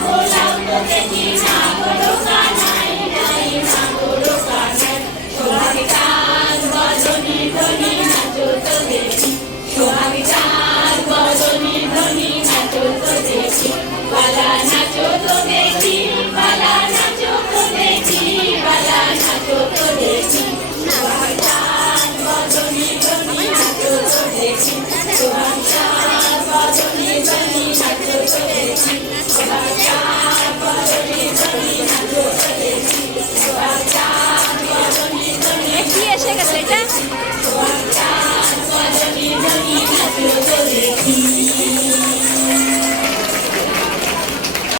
Rolando, te quiero.